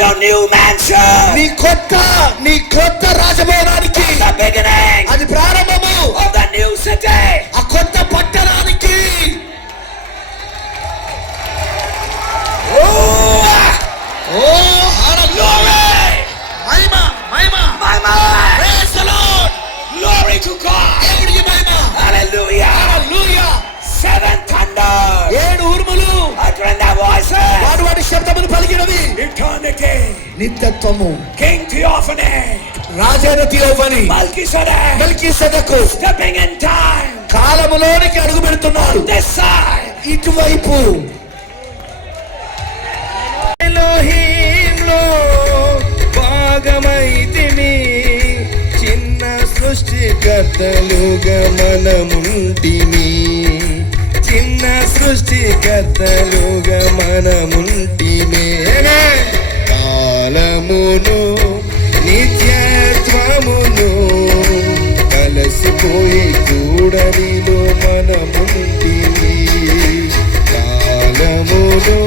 your new mansion. నీ కొత్త రాజభవనానికి. The beginning. అది ప్రారంభము. Of the new city. ఆ కొత్త పట్టణానికి. Glory. Mahima. Praise the Lord. Glory to God. దేవునికి మహిమ. Hallelujah. Hallelujah. 7 thunders. 7 ఉరుములు. Uttering their voices. వాటి శబ్దములు పలికినవి. Eternity. నిత్యత్వము. King Theophany. రాజైన theophany. Melchizedek. Stepping in time. కాలములోనికి అడుగు పెడుతున్నాడు. This side. ఇటువైపు. ఎలోహీంలో భాగమైతిమి, చిన్న సృష్టికర్తలుగా మనముంటిమి. చిన్న సృష్టికర్తలుగా మనముంటిమి. కాలమును నిత్యత్వమును కలిసిపోయి కూడలిలో మనముంటిమి. కాలమును